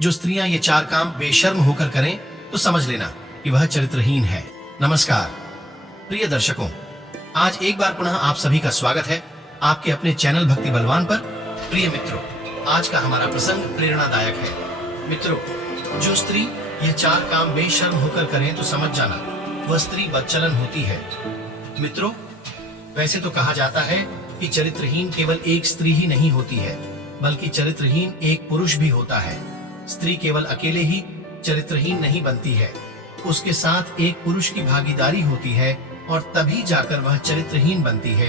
जो स्त्रियां ये चार काम बेशर्म होकर करें तो समझ लेना कि वह चरित्रहीन है। नमस्कार प्रिय दर्शकों, आज एक बार पुनः आप सभी का स्वागत है आपके अपने चैनल भक्ति बलवान पर। प्रिय मित्रों, आज का हमारा प्रसंग प्रेरणादायक है। मित्रों, जो स्त्री ये चार काम बेशर्म होकर करें तो समझ जाना वह स्त्री बदचलन होती है। मित्रों, वैसे तो कहा जाता है कि चरित्रहीन केवल एक स्त्री ही नहीं होती है, बल्कि चरित्रहीन एक पुरुष भी होता है। स्त्री केवल अकेले ही चरित्रहीन नहीं बनती है, उसके साथ एक पुरुष की भागीदारी होती है और तभी जाकर वह चरित्रहीन बनती है।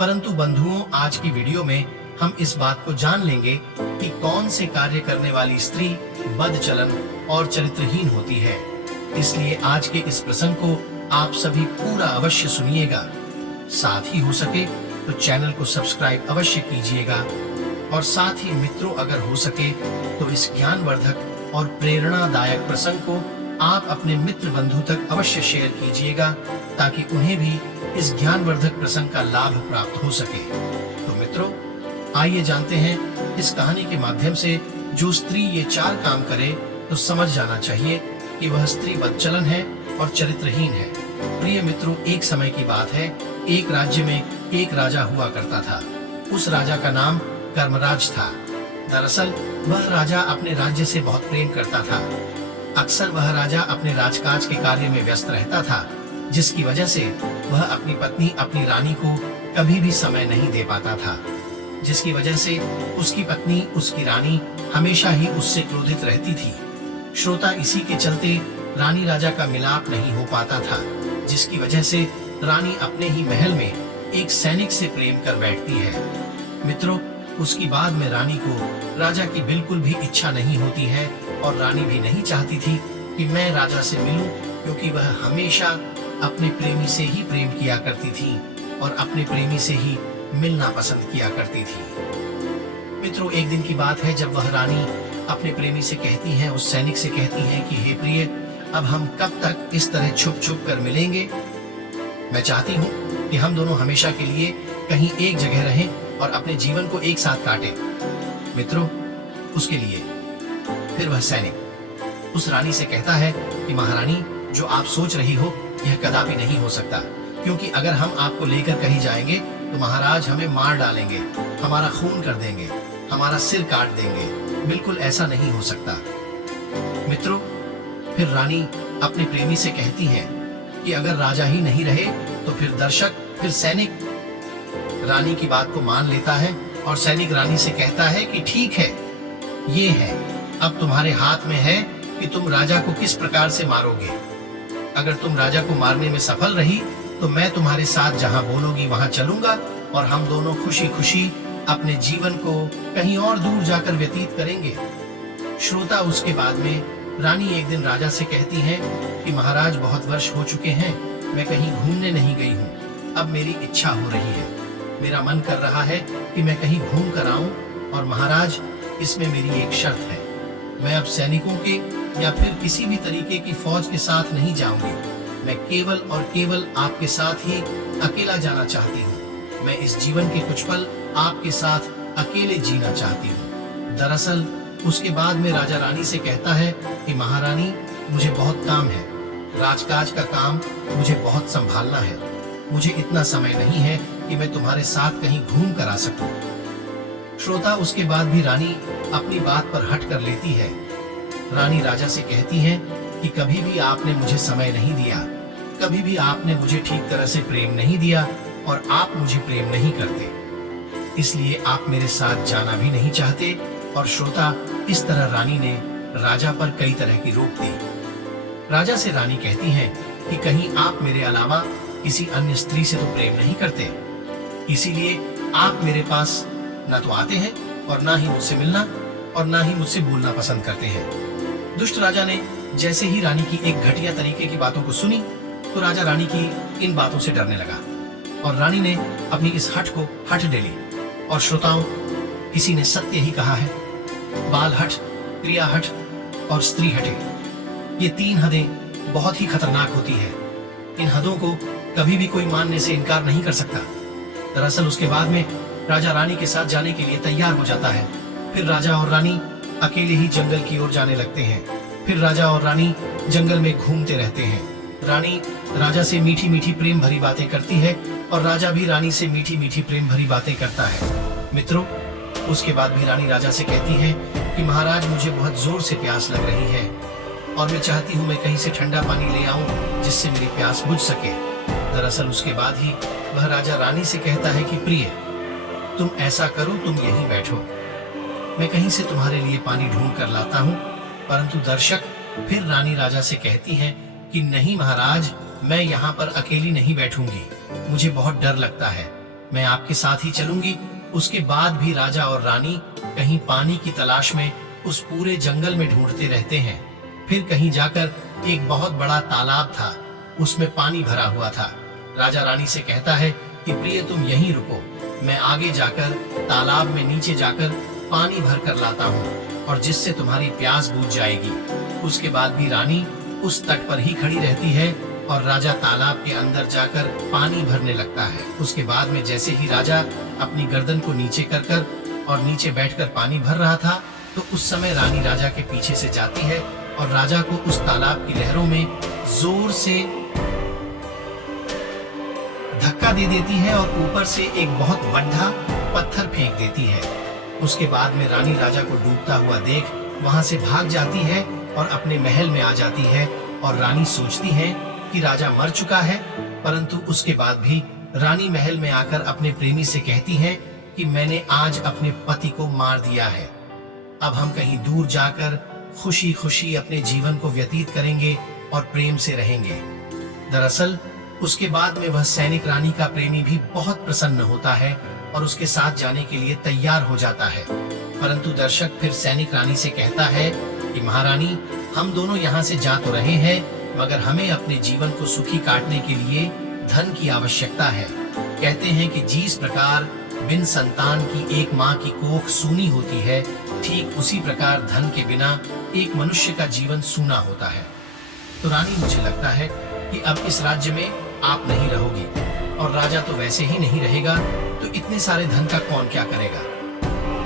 परंतु बंधुओं, आज की वीडियो में हम इस बात को जान लेंगे कि कौन से कार्य करने वाली स्त्री बदचलन और चरित्रहीन होती है। इसलिए आज के इस प्रसंग को आप सभी पूरा अवश्य सुनिएगा। साथ ही हो सके तो चैनल को सब्सक्राइब अवश्य कीजिएगा और साथ ही मित्रों, अगर हो सके तो इस ज्ञानवर्धक और प्रेरणादायक प्रसंग को आप अपने मित्र बंधु तक अवश्य शेयर कीजिएगा ताकि उन्हें भी इस ज्ञानवर्धक प्रसंग का लाभ प्राप्त हो सके। तो मित्रों, आइए जानते हैं इस कहानी के माध्यम से जो स्त्री ये चार काम करे तो समझ जाना चाहिए कि वह स्त्री बदचलन है और चरित्रहीन है। प्रिय मित्रों, एक समय की बात है, एक राज्य में एक राजा हुआ करता था। उस राजा का नाम कर्मराज था। दरअसल वह राजा अपने राज्य से बहुत प्रेम करता था। अक्सर वह राजा अपने राजकाज के कार्य में व्यस्त रहता था, जिसकी वजह से वह अपनी पत्नी अपनी रानी को कभी भी समय नहीं दे पाता था, जिसकी वजह से उसकी पत्नी उसकी रानी हमेशा ही उससे क्रोधित रहती थी। श्रोता, इसी के चलते रानी राजा का मिलाप नहीं हो पाता था, जिसकी वजह से रानी अपने ही महल में एक सैनिक से प्रेम कर बैठती है। मित्रों, उसकी बाद में रानी को राजा की बिल्कुल भी इच्छा नहीं होती है और रानी भी नहीं चाहती थी कि मैं राजा से मिलूं, क्योंकि वह हमेशा अपने प्रेमी से ही प्रेम किया करती थी और अपने प्रेमी से ही मिलना पसंद किया करती थी। मित्रों, एक दिन की बात है जब वह रानी अपने प्रेमी से कहती है, उस सैनिक से कहती है कि हे प्रिय, अब हम कब तक इस तरह छुप छुप कर मिलेंगे? मैं चाहती हूँ कि हम दोनों हमेशा के लिए कहीं एक जगह रहें और अपने जीवन को एक साथ काटें। मित्रों, उसके लिए फिर वह सैनिक उस रानी से कहता है कि महारानी, जो आप सोच रही हो यह कदापि नहीं हो सकता, क्योंकि अगर हम आपको लेकर कहीं जाएंगे तो महाराज हमें मार डालेंगे, हमारा खून कर देंगे, हमारा सिर काट देंगे। बिल्कुल ऐसा नहीं हो सकता। मित्रों, फिर रानी अपने प्रेमी से कहती है कि अगर राजा ही नहीं रहे तो फिर दर्शक, फिर सैनिक। रानी की बात को मान लेता है और सैनिक रानी से कहता है कि ठीक है, ये है, अब तुम्हारे हाथ में है कि तुम राजा को किस प्रकार से मारोगे। अगर तुम राजा को मारने में सफल रही तो मैं तुम्हारे साथ जहां बोलोगी वहां चलूंगा और हम दोनों खुशी खुशी अपने जीवन को कहीं और दूर जाकर व्यतीत करेंगे। श्रोता, उसके बाद में रानी एक दिन राजा से कहती है कि महाराज, बहुत वर्ष हो चुके हैं, मैं कहीं घूमने नहीं गई हूँ। अब मेरी इच्छा हो रही है, मेरा मन कर रहा है कि मैं कहीं घूम कर आऊं, और महाराज, इसमें मेरी एक शर्त है, मैं अब सैनिकों के या फिर किसी भी तरीके की फौज के साथ नहीं जाऊंगी। मैं केवल और केवल आपके साथ ही अकेला जाना चाहती हूँ। मैं इस जीवन के कुछ पल आपके साथ अकेले जीना चाहती हूँ। दरअसल उसके बाद में राजा रानी से कहता है कि महारानी, मुझे बहुत काम है, राजकाज का काम मुझे बहुत संभालना है, मुझे इतना समय नहीं है कि मैं तुम्हारे साथ कहीं घूम कर आ सकूं। श्रोता, उसके बाद भी रानी अपनी बात पर हट कर लेती है। रानी राजा से कहती है कि कभी भी आपने मुझे समय नहीं दिया, कभी भी आपने मुझे ठीक तरह से प्रेम नहीं दिया और आप मुझे प्रेम नहीं करते, इसलिए आप मेरे साथ जाना भी नहीं चाहते। और श्रोता, इस तरह रानी ने राजा पर कई तरह की रोक दी। राजा से रानी कहती है कि कहीं आप मेरे अलावा किसी अन्य स्त्री से तो प्रेम नहीं करते, इसीलिए आप मेरे पास न तो आते हैं और ना ही मुझसे मिलना और ना ही मुझसे बोलना पसंद करते हैं। दुष्ट राजा ने जैसे ही रानी की एक घटिया तरीके की बातों को सुनी तो राजा रानी की इन बातों से डरने लगा और रानी ने अपनी इस हठ को हठ डेली। और श्रोताओं, किसी ने सत्य ही कहा है, बाल हठ, क्रिया हठ और स्त्री हटे, ये तीन हदें बहुत ही खतरनाक होती है। इन हदों को कभी भी कोई मानने से इनकार नहीं कर सकता। दरअसल उसके बाद में राजा रानी के साथ जाने के लिए तैयार हो जाता है। फिर राजा और रानी अकेले ही जंगल की ओर जाने लगते हैं। फिर राजा और रानी जंगल में घूमते रहते हैं। रानी राजा से मीठी मीठी प्रेम भरी बातें करती है और राजा भी रानी से मीठी मीठी प्रेम भरी बातें करता है। मित्रों, उसके बाद भी रानी राजा से कहती है कि महाराज, मुझे बहुत जोर से प्यास लग रही है और मैं चाहती हूँ मैं कहीं से ठंडा पानी ले आऊं जिससे मेरी प्यास बुझ सके। दरअसल उसके बाद ही वह राजा रानी से कहता है कि प्रिय, तुम ऐसा करो, तुम यहीं बैठो, मैं कहीं से तुम्हारे लिए पानी ढूंढ कर लाता हूँ। परंतु दर्शक, फिर रानी राजा से कहती हैं कि नहीं महाराज, मैं यहाँ पर अकेली नहीं बैठूंगी, मुझे बहुत डर लगता है, मैं आपके साथ ही चलूंगी। उसके बाद भी राजा और रानी कहीं पानी की तलाश में उस पूरे जंगल में ढूंढते रहते हैं। फिर कहीं जाकर एक बहुत बड़ा तालाब था, उसमें पानी भरा हुआ था। राजा रानी से कहता है कि प्रिय, तुम यहीं रुको, मैं आगे जाकर तालाब में नीचे जाकर पानी भर कर लाता हूँ और जिससे तुम्हारी प्यास बुझ जाएगी। उसके बाद भी रानी उस तट पर ही खड़ी रहती है और राजा तालाब के अंदर जाकर पानी भरने लगता है। उसके बाद में जैसे ही राजा अपनी गर्दन को नीचे कर और नीचे बैठकर पानी भर रहा था, तो उस समय रानी राजा के पीछे से जाती है और राजा को उस तालाब की लहरों में जोर से धक्का दे देती है और ऊपर से एक बहुत बड़ा पत्थर फेंक देती है। उसके बाद में रानी राजा को डूबता हुआ देख वहां से भाग जाती है और अपने महल में आ जाती है और रानी सोचती है कि राजा मर चुका है। परंतु उसके बाद भी रानी महल में आकर अपने प्रेमी से कहती है कि मैंने आज अपने पति को मार दिया है, अब हम कहीं दूर जाकर खुशी खुशी अपने जीवन को व्यतीत करेंगे और प्रेम से रहेंगे। दरअसल उसके बाद में वह सैनिक रानी का प्रेमी भी बहुत प्रसन्न होता है और उसके साथ जाने के लिए तैयार हो जाता है। परंतु दर्शक, फिर सैनिक रानी से कहता है कि महारानी, हम दोनों यहाँ से जा तो रहे हैं, मगर हमें अपने जीवन को सुखी काटने के लिए धन की आवश्यकता है। कहते हैं कि जिस प्रकार बिन संतान की एक माँ की कोख सूनी होती है, ठीक उसी प्रकार धन के बिना एक मनुष्य का जीवन सूना होता है। तो रानी, मुझे लगता है कि अब इस राज्य में आप नहीं रहोगी और राजा तो वैसे ही नहीं रहेगा, तो इतने सारे धन का कौन क्या करेगा।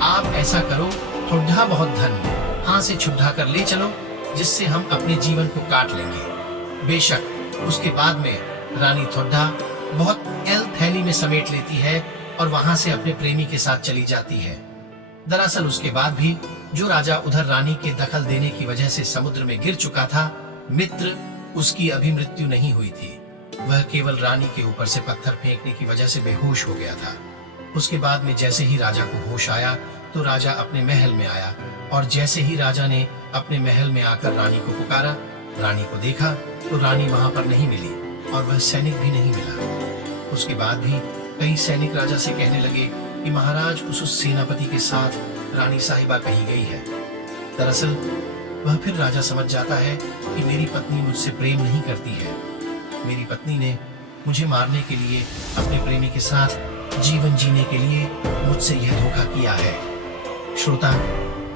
आप ऐसा करो, थोड़ा बहुत धन हाथ से छुट्टा कर ले चलो, जिससे हम अपने जीवन को काट लेंगे। बेशक उसके बाद में रानी थोड़ा बहुत एल थैली में समेट लेती है और वहां से अपने प्रेमी के साथ चली जाती है। दरअसल उसके बाद भी जो राजा उधर रानी के दखल देने की वजह से समुद्र में गिर चुका था, मित्र, उसकी अभी मृत्यु नहीं हुई थी। वह केवल रानी के ऊपर से पत्थर फेंकने की वजह से बेहोश हो गया था। उसके बाद में जैसे ही राजा को होश आया तो राजा अपने महल में आया और जैसे ही राजा ने अपने महल में आकर रानी को पुकारा, रानी को देखा तो रानी वहां पर नहीं मिली और वह सैनिक भी नहीं मिला। उसके बाद भी कई सैनिक राजा से कहने लगे कि महाराज, उस सेनापति के साथ रानी साहिबा कहीं गई है। दरअसल वह फिर राजा समझ जाता है कि मेरी पत्नी मुझसे प्रेम नहीं करती है, मेरी पत्नी ने मुझे मारने के लिए अपने प्रेमी के साथ जीवन जीने के लिए मुझसे यह धोखा किया है। श्रोता,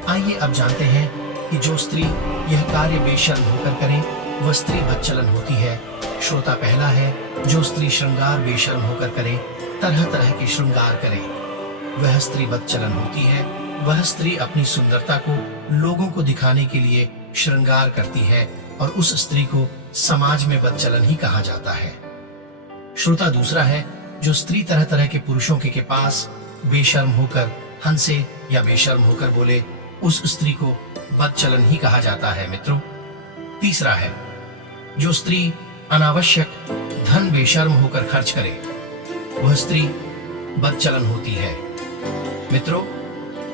आइए अब जानते हैं कि जो स्त्री यह कार्य बेशर्म होकर करे वह स्त्री बदचलन होती है। श्रोता, पहला है, जो स्त्री श्रृंगार बेशर्म होकर करे, तरह तरह के श्रृंगार करे, वह स्त्री बदचलन होती है। वह स्त्री अपनी सुंदरता को लोगों को दिखाने के लिए श्रृंगार करती है और उस स्त्री को समाज में बदचलन ही कहा जाता है। श्रोता, दूसरा है, जो स्त्री तरह तरह के पुरुषों के पास बेशर्म होकर हंसे या बेशर्म होकर बोले, उस स्त्री को बदचलन ही कहा जाता है। मित्रों, तीसरा है, जो स्त्री अनावश्यक धन बेशर्म होकर खर्च करे, वह स्त्री बदचलन होती है। मित्रों,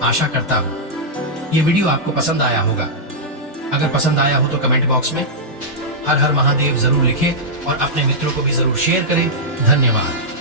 आशा करता हूं ये वीडियो आपको पसंद आया होगा। अगर पसंद आया हो तो कमेंट बॉक्स में हर हर महादेव जरूर लिखें और अपने मित्रों को भी जरूर शेयर करें। धन्यवाद।